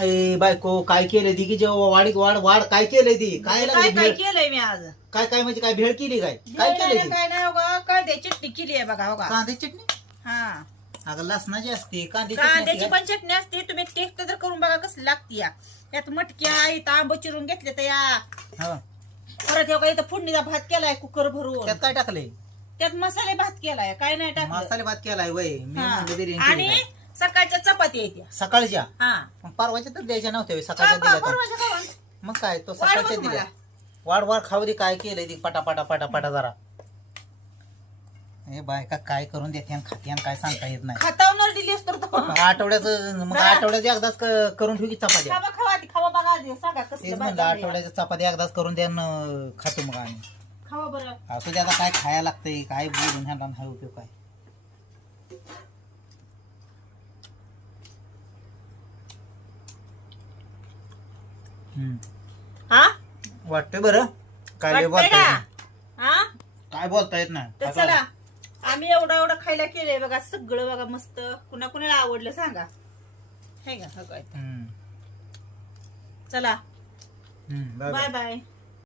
ए बायको काय केलंय ती की जेव्हा वाढ वाढ वाढ काय केलंय ती काय काय लागली काय भेळ? केलंय मी आज काय काय म्हणजे काय भेळ केली काय काय केलंय ती? काय नाही बघा कांदे चटणी केली आहे बघा बघा कांदे चटणी हा अगं लसणाची असते कांदे चटणी कांद्याची असते पण चटणी असते तुम्ही टेस्ट तर करून बघा कसं लागते या यात मटक्या इथं आंब चिरून घेतले तर या का? हो. परत हे इथं फोडणीचा भात केलाय कुकर भरून त्यात काय टाकलंय त्यात मसाले भात केलाय काय नाही टाकलं मसाले भात केलाय वय मी हा. म्हणलं बिर्याणी केली आणि काय. सकाळच्या चपाती येत्या सकाळच्या हा मग परवाच्या तर द्यायच्या नव्हत्या व्हय, सकाळच्या दिल्या तर. परवाच्या खाऊन. मग काय तो वाढ सकाळच्या बघ दिल्या मला. वाढ वाढ खाऊ दे काय केलंय ती पटापटा पटापटा जरा हे बायका काय करून देते आणि खाते आणि काय सांगता येत नाही खातावणार दिलीस तर तो. मग आठवड्याचं एकदाच एकदाच करून ठेवी चपात्या खावा खावा आधी, खावा बघा आधी, सांगा कसलं तेच भात म्हणलं झालंय. आठवड्याच्या चपात्या एकदाच करून द्या न खातो मग आम्ही खावा बरं असू दे आता काय खायला लागतंय काय बोलून ह्याला नाही उपयोग काय हा वाटतंय बरं काय लय वाटतंय बोलता का येत नाही. हा काय बोलता येत नाही तर चला आम्ही एवढं एवढं खायला केलंय बघा सगळं बघा मस्त कुणा कुणाला आवडलं सांगा हे का हम्म. चला हम्म, बरं. Bye bye